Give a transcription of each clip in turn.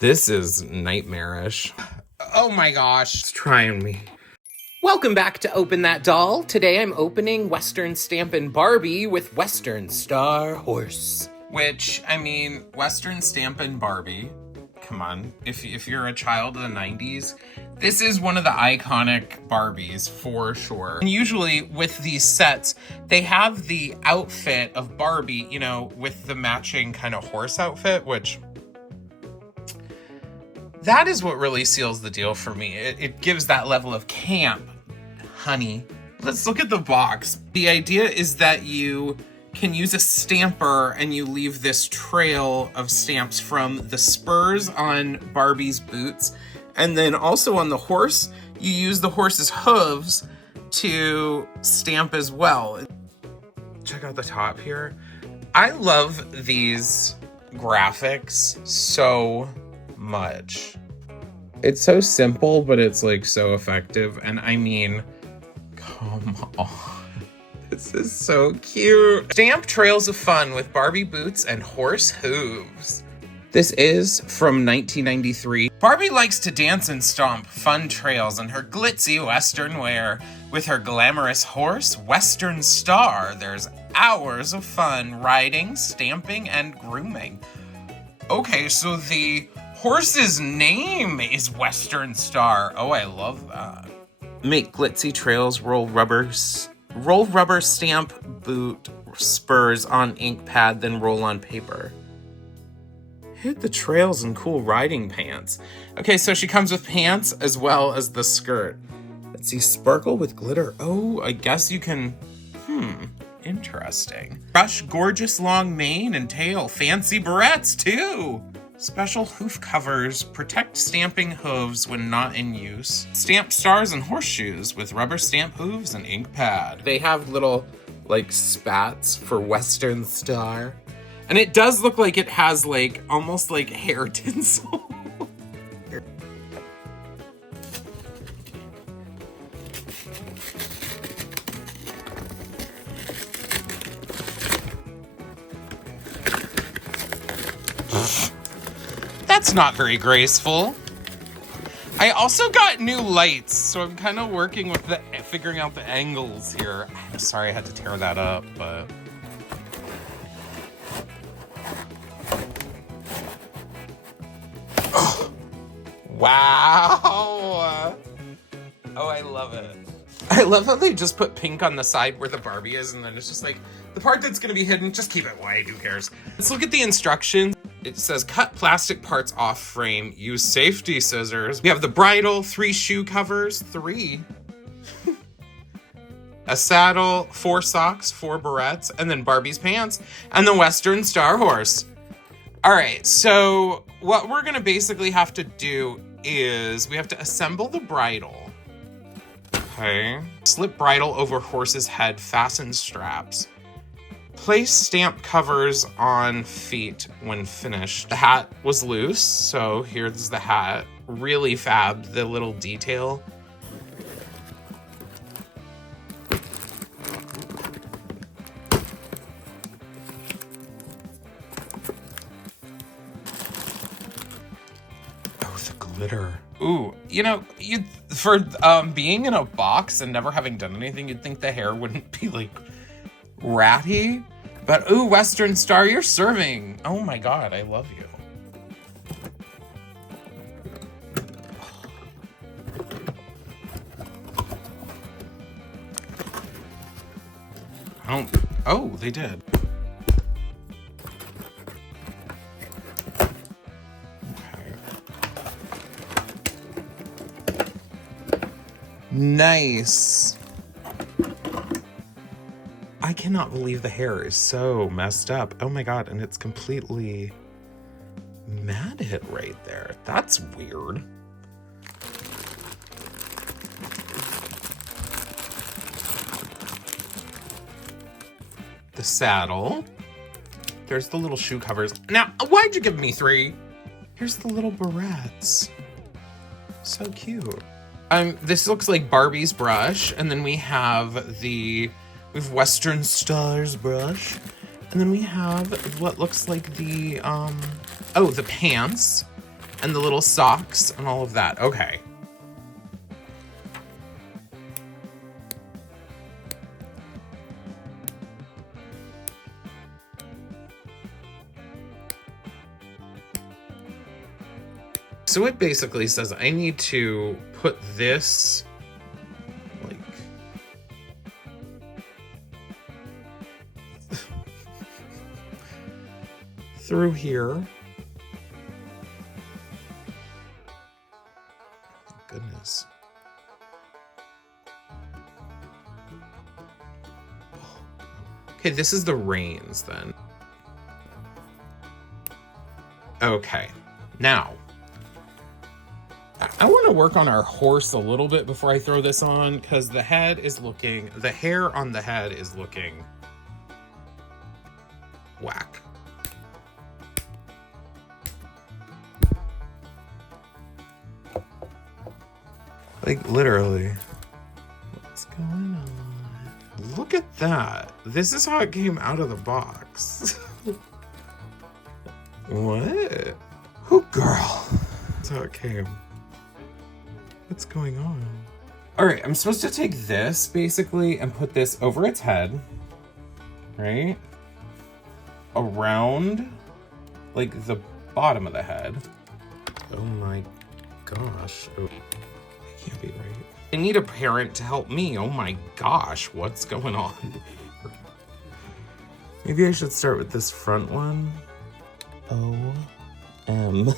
This is nightmarish. Oh my gosh, it's trying me. Welcome back to Open That Doll. Today I'm opening Western Stampin' Barbie with Western Star Horse. Which, I mean, Western Stampin' Barbie, come on, if you're a child of the 90s, this is one of the iconic Barbies for sure. And usually with these sets, they have the outfit of Barbie, you know, with the matching kind of horse outfit, which that is what really seals the deal for me. It gives that level of camp, honey. Let's look at the box. The idea is that you can use a stamper and you leave this trail of stamps from the spurs on Barbie's boots. And then also on the horse, you use the horse's hooves to stamp as well. Check out the top here. I love these graphics so much. It's so simple, but it's like so effective. And I mean, come on. This is so cute. Stamp trails of fun with Barbie boots and horse hooves. This is from 1993. Barbie likes to dance and stomp fun trails in her glitzy Western wear. With her glamorous horse, Western Star, there's hours of fun riding, stamping, and grooming. Okay, so the horse's name is Western Star. Oh, I love that. Make glitzy trails, roll rubber stamp boot spurs on ink pad, then roll on paper. Hit the trails in cool riding pants. Okay, so she comes with pants as well as the skirt. Let's see, sparkle with glitter. Oh, I guess you can, interesting. Brush, gorgeous long mane and tail. Fancy barrettes too. Special hoof covers protect stamping hooves when not in use. Stamp stars and horseshoes with rubber stamp hooves and ink pad. They have little like spats for Western Star. And it does look like it has like almost like hair tinsel. That's not very graceful. I also got new lights, so I'm kind of working with figuring out the angles here. I'm sorry I had to tear that up, but oh, wow. Oh, I love it. I love how they just put pink on the side where the Barbie is, and then it's just like, the part that's gonna be hidden, just keep it white, who cares? Let's look at the instructions. It says, cut plastic parts off frame, use safety scissors. We have the bridle, 3 shoe covers, 3. A saddle, 4 socks, 4 barrettes, and then Barbie's pants, and the Western Star Horse. All right, so what we're gonna basically have to do is we have to assemble the bridle. Okay. Slip bridle over horse's head, fasten straps. Place stamp covers on feet when finished. The hat was loose, so here's the hat. Really fab, the little detail. Oh, the glitter. Ooh, you know, for being in a box and never having done anything, you'd think the hair wouldn't be like ratty, but ooh, Western Star, you're serving. Oh my god, I love you. Oh, they did. Okay. Nice. I cannot believe the hair is so messed up. Oh my god, and it's completely matted right there. That's weird. The saddle. There's the little shoe covers. Now, why'd you give me 3? Here's the little barrettes. So cute. This looks like Barbie's brush, and then we have Western Star's brush, and then we have what looks like the the pants, And the little socks and all of that. Okay. So it basically says I need to put this like through here. Goodness. Okay, this is the reins then. Okay, now I want to work on our horse a little bit before I throw this on, because the hair on the head is looking whack. Like literally. What's going on? Look at that. This is how it came out of the box. What? Oh, girl. That's how it came. What's going on? All right, I'm supposed to take this basically and put this over its head, right? Around like the bottom of the head. Oh my gosh. Oh, it can't be right. I need a parent to help me. Oh my gosh, what's going on? Maybe I should start with this front one. OMG.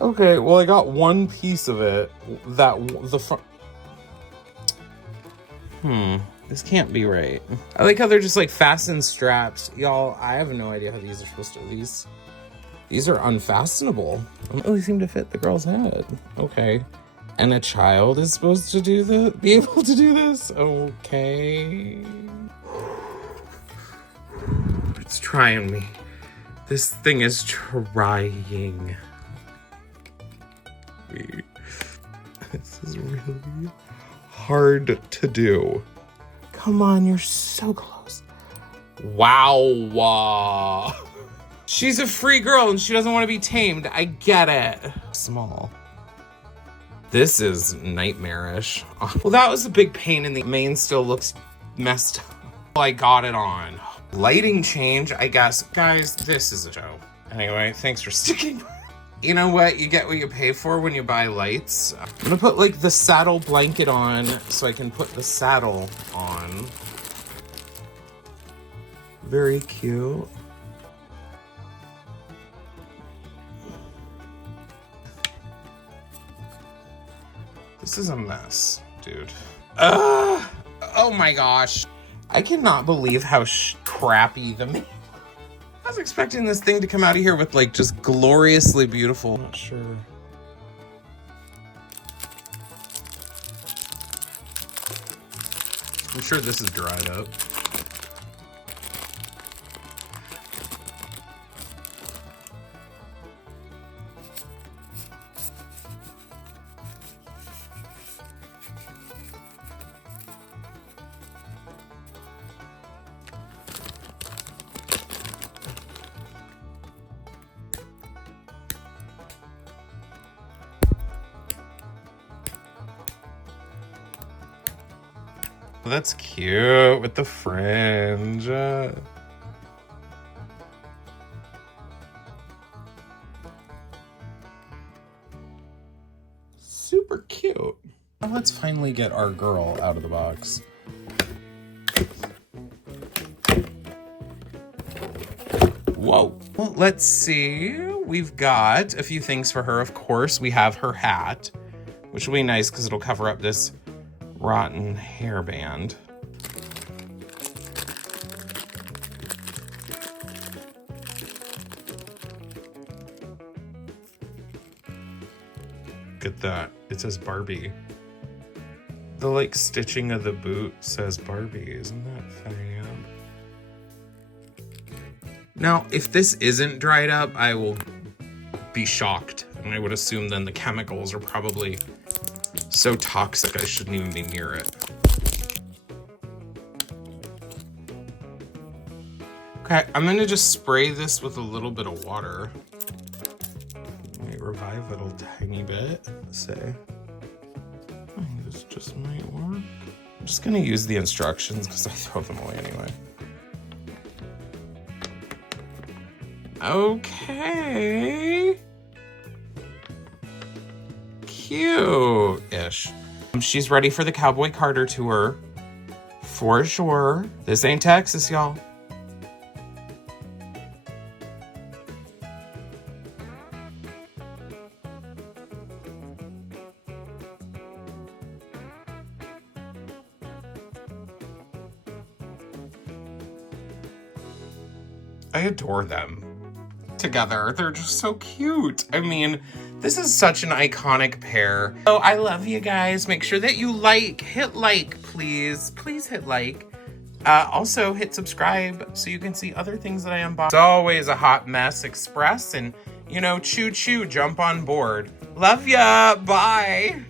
Okay, well I got one piece of it. The front. This can't be right. I like how they're just like fastened straps. Y'all, I have no idea how these are supposed to. These are unfastenable. Don't really seem to fit the girl's head. Okay. And a child is supposed to be able to do this? Okay. It's trying me. This thing is trying. This is really hard to do. Come on, you're so close. Wow. She's a free girl and she doesn't want to be tamed. I get it. Small. This is nightmarish. Well, that was a big pain in the mane. Still looks messed up. I got it on. Lighting change, I guess. Guys, this is a joke. Anyway, thanks for sticking. You know what? You get what you pay for when you buy lights. I'm gonna put like the saddle blanket on so I can put the saddle on. Very cute. This is a mess, dude. Oh my gosh. I cannot believe how crappy the I was expecting this thing to come out of here with like just gloriously beautiful. I'm not sure. I'm sure this is dried up. That's cute with the fringe. Super cute. Now let's finally get our girl out of the box. Whoa. Well, let's see. We've got a few things for her, of course. We have her hat, which will be nice because it'll cover up this rotten hairband. Look at that. It says Barbie. The like stitching of the boot says Barbie. Isn't that fab? Now, if this isn't dried up, I will be shocked. And I would assume then the chemicals are probably so toxic I shouldn't even be near it. Okay, I'm gonna just spray this with a little bit of water. revive it a tiny bit. Say, I think this just might work. I'm just gonna use the instructions because I throw them away anyway. Okay. Cute-ish. She's ready for the Cowboy Carter tour. For sure. This ain't Texas, y'all. I adore them together. They're just so cute. I mean, this is such an iconic pair. Oh, I love you guys. Make sure that you hit like, please. Please hit like. Also hit subscribe so you can see other things that I unbox. It's always a hot mess express and, you know, choo choo, jump on board. Love ya. Bye.